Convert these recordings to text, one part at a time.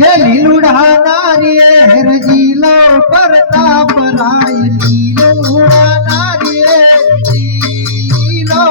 હે લીલુડા નારિયેર જીલો પ્રતાપ રાય લીલુડા નારિયેર જીલો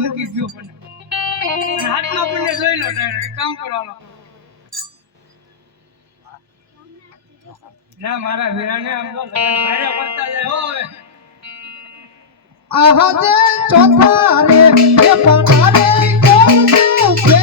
મૂકી ગયો પણ હાથમાં પણ જોઈ લો કામ કરવાનો ના મારા વીરાને આમ તો ભારે પડતા જાય હો હવે આહા જે ચોથા રે એ પનારે કોણ કે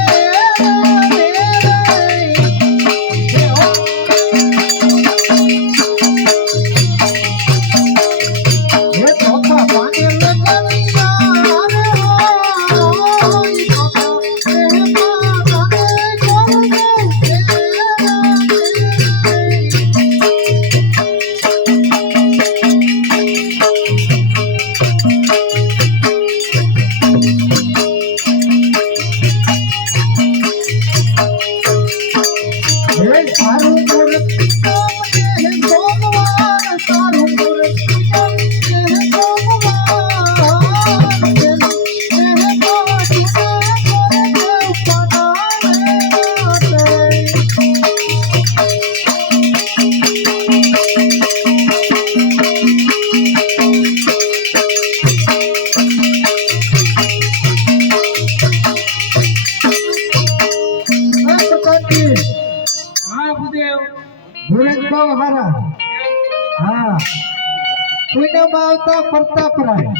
આવતા પ્રતાપરાય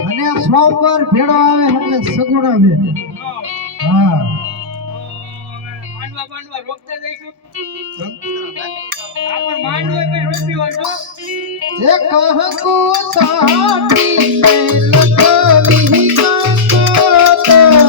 અને સોમવાર ભેળો આવે એટલે સગુણ આવે હા માંડવા રોકતા જઈશું આપણ માંડવા કઈ રોપી હોય તો એ કહકો સાટી લખલી કાતો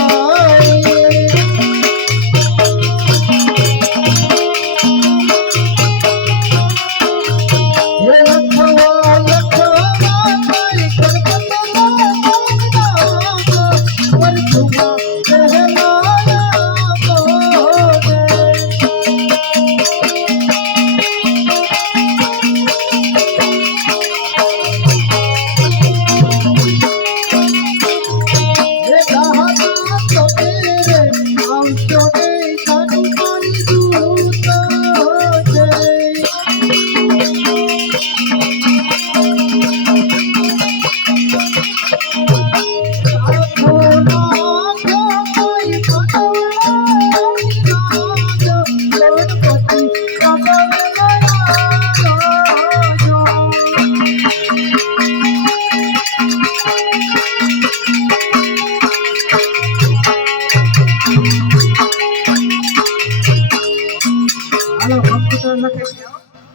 લખી દો.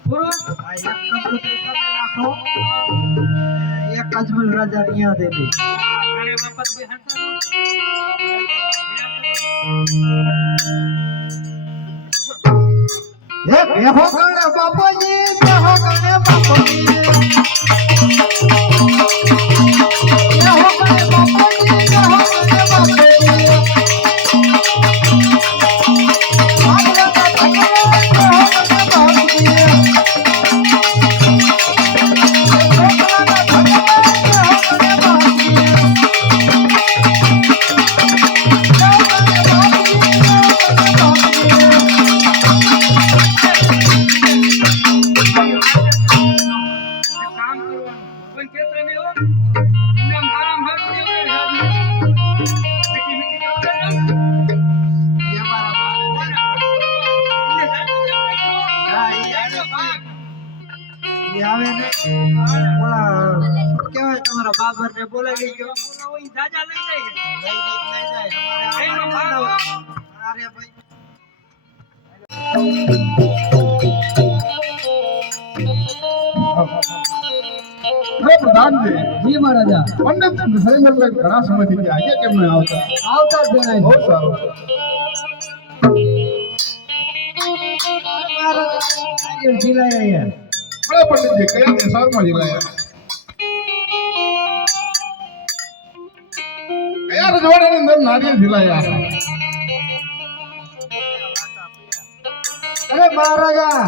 પૂરો આ એક કંકોત્રી કાપી નાખો. એક અજમલ રાજા અહીંયા દે દે. અને બાપા બે હરતા એ બેહો ગણે બાપુજી, બેહો ગણે બાપુજી. બેહો ગણે બાપુજી, બેહો ગણે બાપુજી. આપણે તો ભગવાન બેહો ગણે બાપુજી. કામ કરવાનું કોઈ કેતો નહીં હો એમને મારા મારું દેવું મીઠી મીઠી કરવાનું એ મારા બાને એમને સાચું દેવું હા, ઈ આવે ને ઓલા કેવાય તમારા બાબર ને બોલાવી ગયો. ઓય દાદા લઈ જાય લઈ જાય અમારે એનો આવવાનું ભાગ. ના. અરે ભાઈ અરે પ્રધાનજી, જી મહારાજા પંડિત હરિમલ ઘણા સમયથી ગયા, આજે કેમ નહીં આવતા? આવતા જ જણાય બહુ સારું. મહારાજ જિલ્લાએ અરે પંડિતજી, કયા દેશાળમાં જીલાયા? કયા રજવાડાની અંદર નારિયેળ જીલાયા? અરે મહારાજા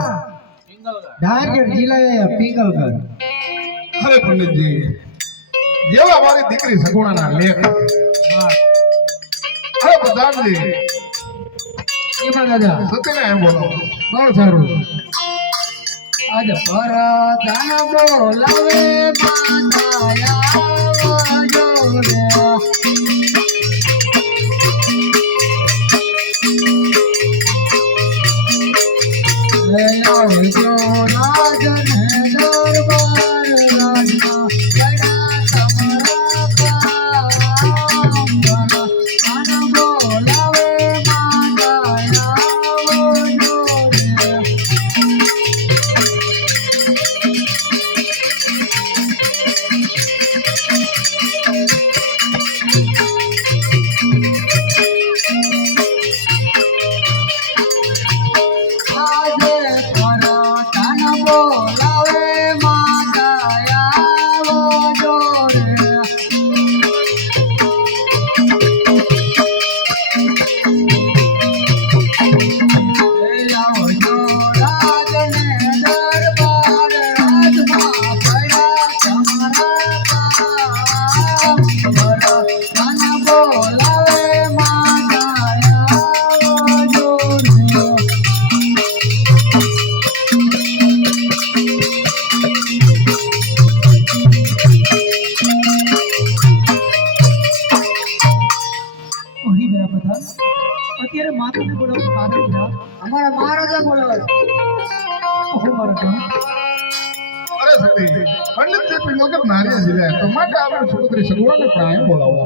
ડાંગર જિલ્લાએ પિંગલગઢ. અરે પંડિતજી, જેવા મારી દીકરી સગુણાના લેખ. અરે પ્રધાનજી, જી મહારાજા સતીને એમ બોલો. બહુ સારું. આજ પરદાન બોલાવે માતાયા જોરે. આવજો રાજને દરબાર રાજના બડા તમારા કામ આન બોલાવે માતાયા જોરે. આજે પરદાન બોલાવે માતાયા જોરે. આવજો રાજને દરબાર રાજમાં પડ્યા તમારા કામ. પરદાન બોલાવે માતાયા જોરે. ઓરી મેરા પ્રધાન અત્યારે માતાને બોલાવવાનું કારણ છે અમારા મહારાજા બોલાવે છે. ઓહો મહારાજા અરે સતી, પંડિતજી પિંગલગઢ નારિયેળ જીલાયા, તો માટે આપણે સુપુત્રી સગુણાને પ્રાય બોલાવો.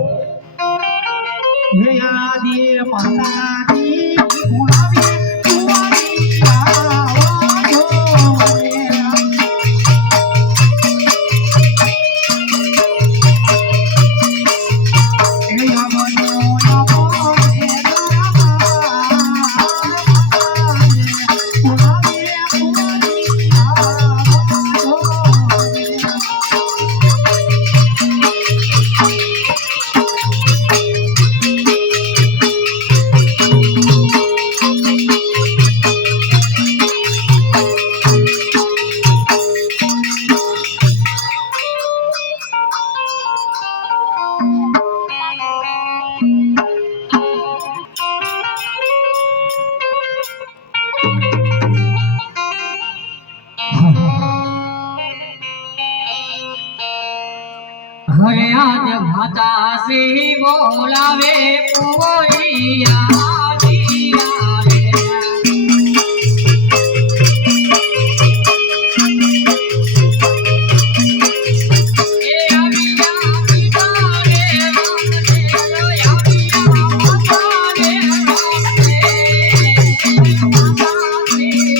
હે આદિ માતાની ગુણાવી તુવારી આવાજો રે. હે યમનો નમો હે ગુણાવી તુવારી આવાજો રે. હવે આજ માતાશ્રી બોલાવે પોઈયા દિયા રે. એ આવિયા પિતા રે વામદેવ, આવિયા માતા રે વામદેવ. માતાશ્રી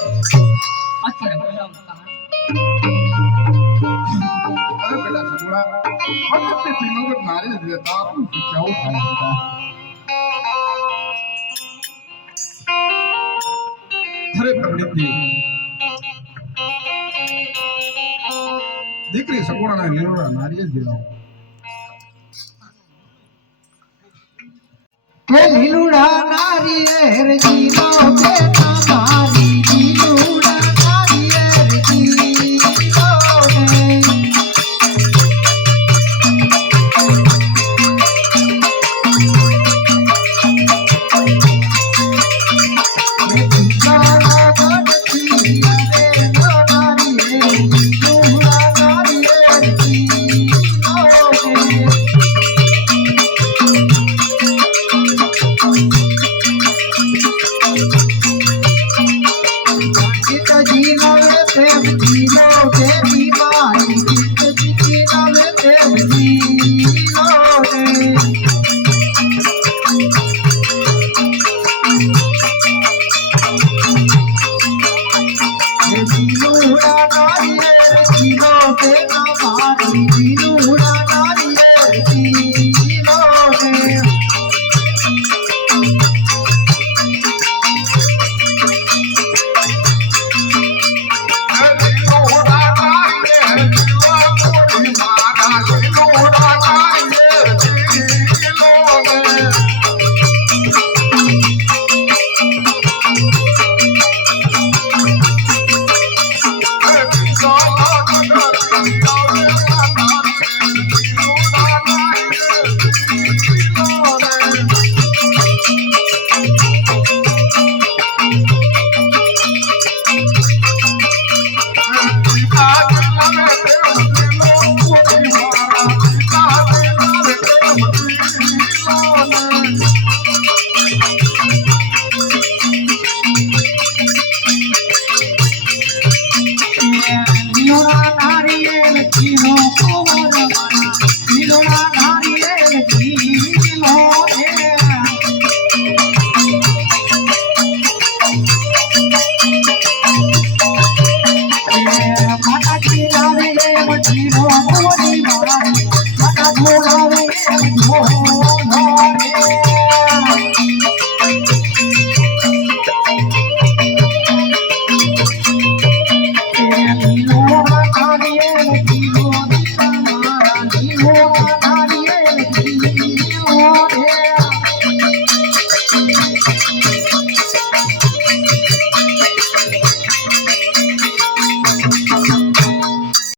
અત્યારે બોલાવતા અરે બેટા સગુણા પંડિત તે પિંગલગઢ નારી દેતા આપું કેવું થાય બેટા અરે પંડિતજી દીકરી સગુણાના લીલોડા નારિયેળ જીલાવો કે લીલુડા નારિયેળ જીલો કે